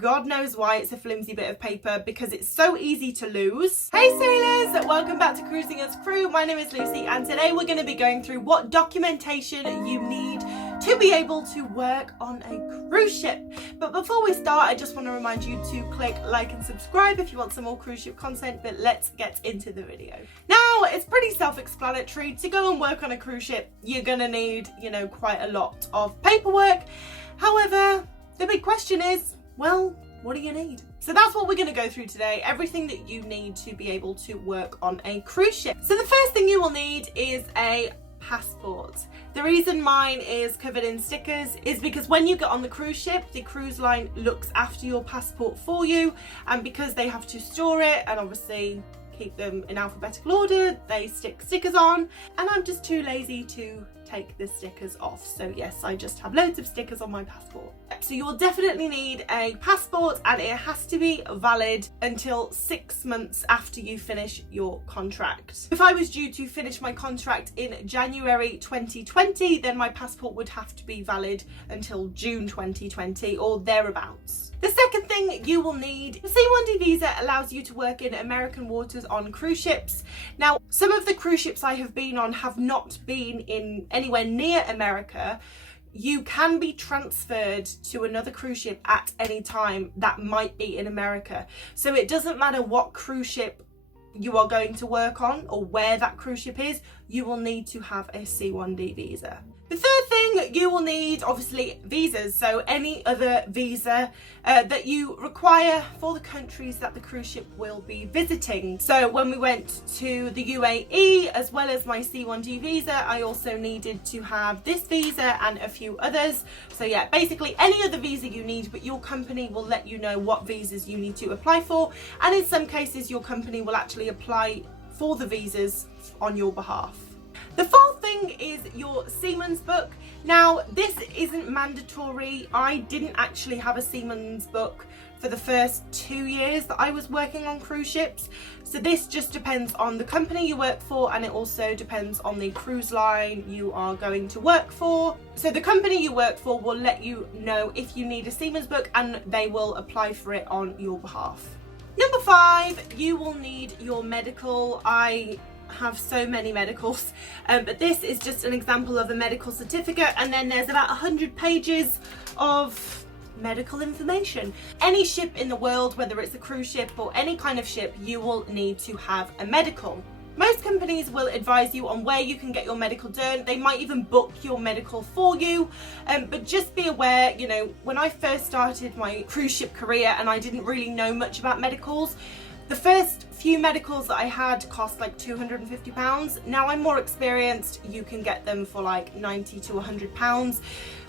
God knows why it's a flimsy bit of paper, because it's so easy to lose. Hey sailors, welcome back to Cruising as Crew. My name is Lucy and today we're going to be going through what documentation you need to be able to work on a cruise ship. But before we start, I just want to remind you to click like and subscribe if you want some more cruise ship content, but let's get into the video. Now, it's pretty self-explanatory. To go and work on a cruise ship, you're going to need, quite a lot of paperwork. However, the big question is, well, what do you need? So that's what we're going to go through today, everything that you need to be able to work on a cruise ship. So the first thing you will need is a passport. The reason mine is covered in stickers is because when you get on the cruise ship, the cruise line looks after your passport for you, and because they have to store it and obviously keep them in alphabetical order, they stick stickers on, and I'm just too lazy to take the stickers off. So yes, I just have loads of stickers on my passport. So you will definitely need a passport, and it has to be valid until 6 months after you finish your contract. If I was due to finish my contract in January 2020, then my passport would have to be valid until June 2020 or thereabouts. The second thing you will need, the C1D visa allows you to work in American waters on cruise ships. Now, some of the cruise ships I have been on have not been in anywhere near America. You can be transferred to another cruise ship at any time that might be in America. So it doesn't matter what cruise ship you are going to work on or where that cruise ship is, you will need to have a C1D visa. The third thing you will need, obviously, visas. So any other visa that you require for the countries that the cruise ship will be visiting. So when we went to the UAE, as well as my C1D visa, I also needed to have this visa and a few others. So yeah, basically any other visa you need, but your company will let you know what visas you need to apply for. And in some cases, your company will actually apply for the visas on your behalf. The fourth thing is your seaman's book. Now, this isn't mandatory. I didn't actually have a seaman's book for the first 2 years that I was working on cruise ships. So this just depends on the company you work for, and it also depends on the cruise line you are going to work for. So the company you work for will let you know if you need a seaman's book, and they will apply for it on your behalf. Number 5, you will need your medical. I have so many medicals, but this is just an example of a medical certificate, and then there's about 100 pages of medical information. Any ship in the world, whether it's a cruise ship or any kind of ship, you will need to have a medical. Most companies will advise you on where you can get your medical done. They might even book your medical for you, but just be aware, when I first started my cruise ship career and I didn't really know much about medicals, the first few medicals that I had cost like £250. Now I'm more experienced, you can get them for like £90 to £100.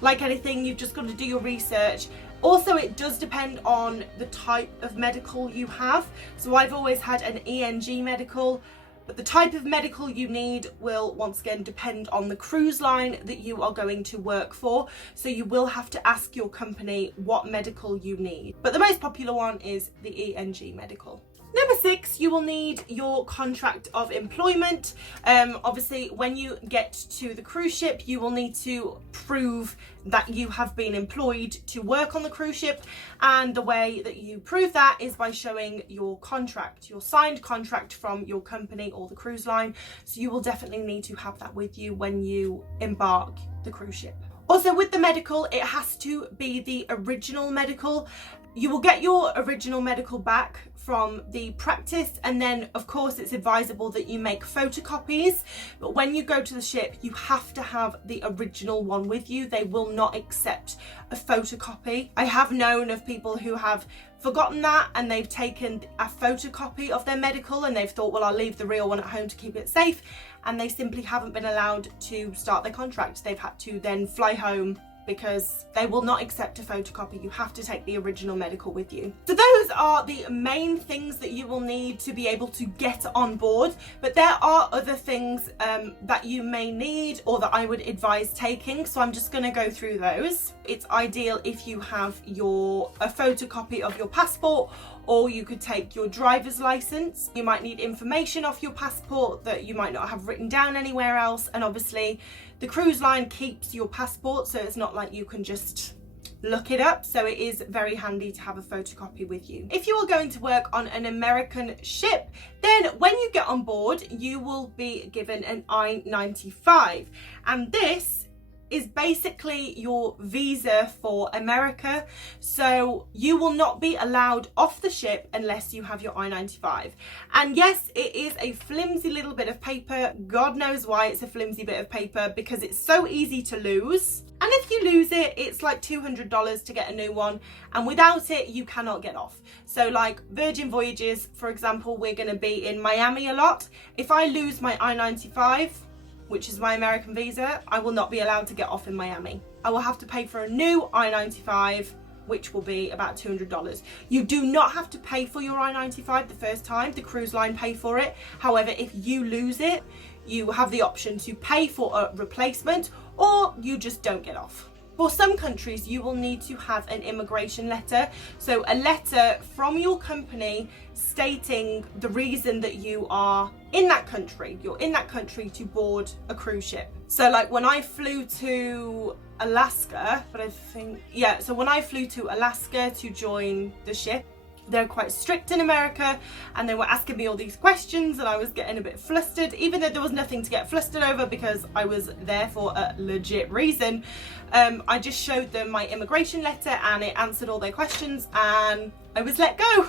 Like anything, you've just got to do your research. Also, it does depend on the type of medical you have. So I've always had an ENG medical, but the type of medical you need will once again depend on the cruise line that you are going to work for. So you will have to ask your company what medical you need. But the most popular one is the ENG medical. Number 6, you will need your contract of employment. Obviously, when you get to the cruise ship, you will need to prove that you have been employed to work on the cruise ship. And the way that you prove that is by showing your contract, your signed contract from your company or the cruise line. So you will definitely need to have that with you when you embark the cruise ship. Also, with the medical, it has to be the original medical. You will get your original medical back from the practice, and then of course it's advisable that you make photocopies, but when you go to the ship you have to have the original one with you. They will not accept a photocopy. I have known of people who have forgotten that and they've taken a photocopy of their medical and they've thought, well, I'll leave the real one at home to keep it safe, and they simply haven't been allowed to start their contract. They've had to then fly home because they will not accept a photocopy. You have to take the original medical with you. So those are the main things that you will need to be able to get on board, but there are other things that you may need or that I would advise taking, so I'm just going to go through those. It's ideal if you have a photocopy of your passport, or you could take your driver's license. You might need information off your passport that you might not have written down anywhere else, and obviously the cruise line keeps your passport, so it's not like you can just look it up, so it is very handy to have a photocopy with you. If you are going to work on an American ship, then when you get on board, you will be given an I-95, and this is basically your visa for America. So you will not be allowed off the ship unless you have your I-95. And yes, it is a flimsy little bit of paper. God knows why it's a flimsy bit of paper, because it's so easy to lose. And if you lose it, it's like $200 to get a new one. And without it, you cannot get off. So like Virgin Voyages, for example, we're going to be in Miami a lot. If I lose my I-95, which is my American visa, I will not be allowed to get off in Miami. I will have to pay for a new I-95, which will be about $200. You do not have to pay for your I-95 the first time. The cruise line pay for it. However, if you lose it, you have the option to pay for a replacement, or you just don't get off. For some countries, you will need to have an immigration letter. So a letter from your company stating the reason that you are in that country. You're in that country to board a cruise ship. So like when I flew to Alaska, so when I flew to Alaska to join the ship, they're quite strict in America, and they were asking me all these questions, and I was getting a bit flustered, even though there was nothing to get flustered over because I was there for a legit reason. I just showed them my immigration letter and it answered all their questions, and I was let go.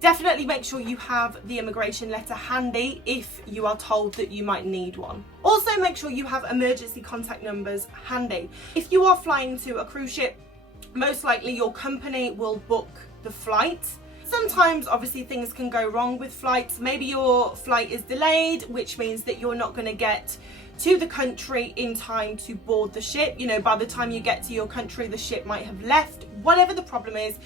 Definitely make sure you have the immigration letter handy if you are told that you might need one. Also make sure you have emergency contact numbers handy. If you are flying to a cruise ship, most likely your company will book the flight. Sometimes obviously things can go wrong with flights. Maybe your flight is delayed, which means that you're not going to get to the country in time to board the ship. You know, by the time you get to your country, the ship might have left. Whatever the problem is,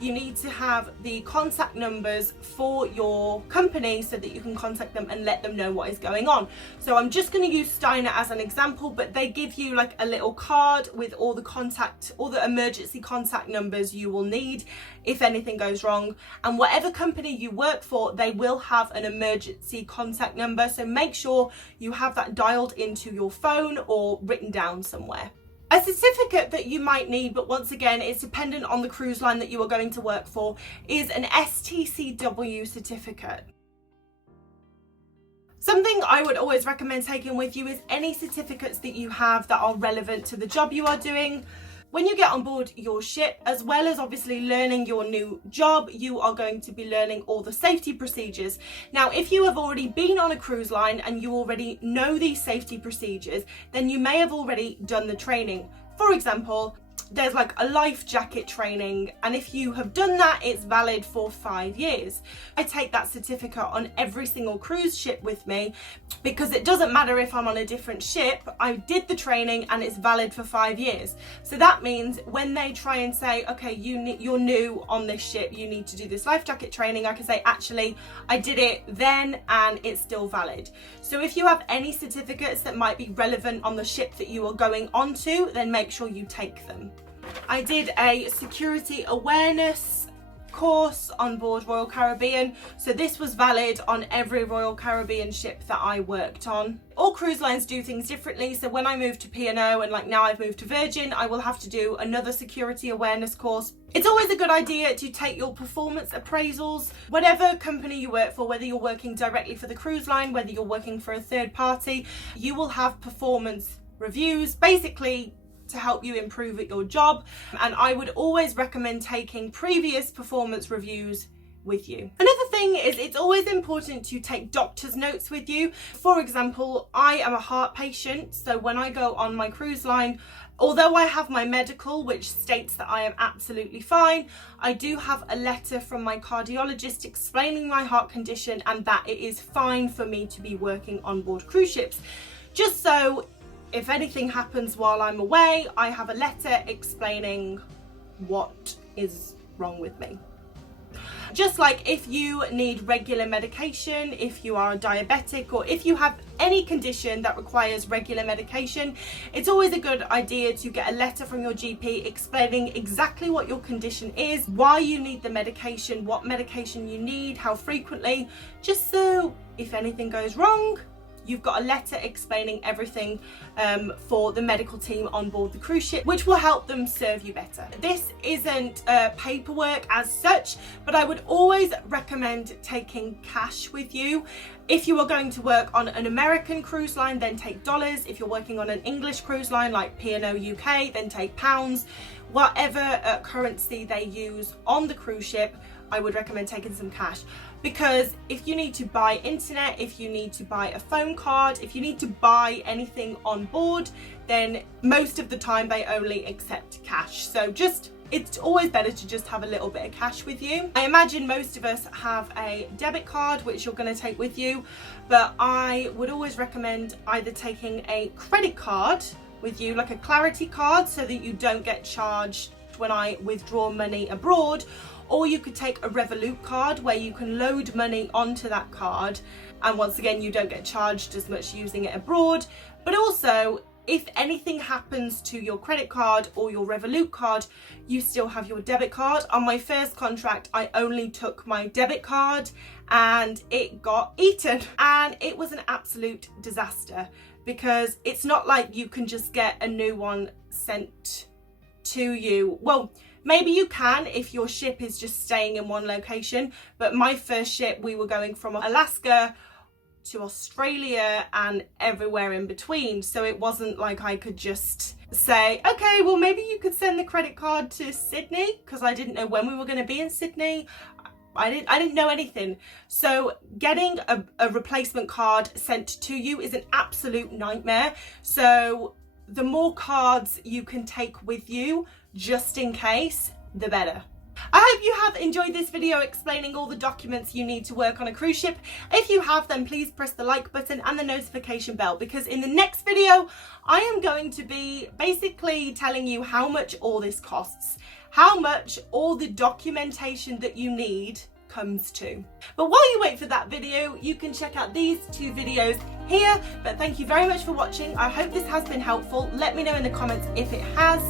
you need to have the contact numbers for your company so that you can contact them and let them know what is going on. So I'm just going to use Steiner as an example, but they give you like a little card with all the emergency contact numbers you will need if anything goes wrong. And whatever company you work for, they will have an emergency contact number. So make sure you have that dialed into your phone or written down somewhere. A certificate that you might need, but once again, it's dependent on the cruise line that you are going to work for, is an STCW certificate. Something I would always recommend taking with you is any certificates that you have that are relevant to the job you are doing. When you get on board your ship, as well as obviously learning your new job, you are going to be learning all the safety procedures. Now, if you have already been on a cruise line and you already know these safety procedures, then you may have already done the training. For example, there's like a life jacket training, and if you have done that, it's valid for 5 years. I take that certificate on every single cruise ship with me, because it doesn't matter if I'm on a different ship. I did the training and it's valid for 5 years. So that means when they try and say, okay, you're new on this ship, you need to do this life jacket training, I can say, actually, I did it then and it's still valid. So if you have any certificates that might be relevant on the ship that you are going onto, then make sure you take them. I did a security awareness course on board Royal Caribbean, so this was valid on every Royal Caribbean ship that I worked on. All cruise lines do things differently, so when I moved to P&O and like now I've moved to Virgin, I will have to do another security awareness course. It's always a good idea to take your performance appraisals. Whatever company you work for, whether you're working directly for the cruise line, whether you're working for a third party, you will have performance reviews, basically to help you improve at your job, and I would always recommend taking previous performance reviews with you. Another thing is it's always important to take doctor's notes with you. For example, I am a heart patient, so when I go on my cruise line, although I have my medical which states that I am absolutely fine, I do have a letter from my cardiologist explaining my heart condition and that it is fine for me to be working on board cruise ships, just so if anything happens while I'm away, I have a letter explaining what is wrong with me. Just like if you need regular medication, if you are a diabetic, or if you have any condition that requires regular medication, it's always a good idea to get a letter from your GP explaining exactly what your condition is, why you need the medication, what medication you need, how frequently, just so if anything goes wrong, you've got a letter explaining everything for the medical team on board the cruise ship, which will help them serve you better. This isn't paperwork as such, but I would always recommend taking cash with you. If you are going to work on an American cruise line, then take dollars. If you're working on an English cruise line like P&O UK, then take pounds. Whatever currency they use on the cruise ship, I would recommend taking some cash, because if you need to buy internet, if you need to buy a phone card, if you need to buy anything on board, then most of the time they only accept cash. So it's always better to just have a little bit of cash with you. I imagine most of us have a debit card which you're going to take with you, but I would always recommend either taking a credit card with you, like a Clarity card, so that you don't get charged when I withdraw money abroad, or you could take a Revolut card where you can load money onto that card, and once again you don't get charged as much using it abroad. But also, if anything happens to your credit card or your Revolut card, you still have your debit card. On my first contract, I only took my debit card and it got eaten, and it was an absolute disaster, because it's not like you can just get a new one sent to you. Well, maybe you can if your ship is just staying in one location, but my first ship, we were going from Alaska to Australia and everywhere in between, so it wasn't like I could just say, okay, well maybe you could send the credit card to Sydney, because I didn't know when we were going to be in Sydney. I didn't know anything. So getting a replacement card sent to you is an absolute nightmare. So the more cards you can take with you, just in case, the better. I hope you have enjoyed this video explaining all the documents you need to work on a cruise ship. If you have, then please press the like button and the notification bell, because in the next video I am going to be basically telling you how much all this costs, how much all the documentation that you need comes to. But while you wait for that video, you can check out these two videos here. But thank you very much for watching. I hope this has been helpful. Let me know in the comments if it has.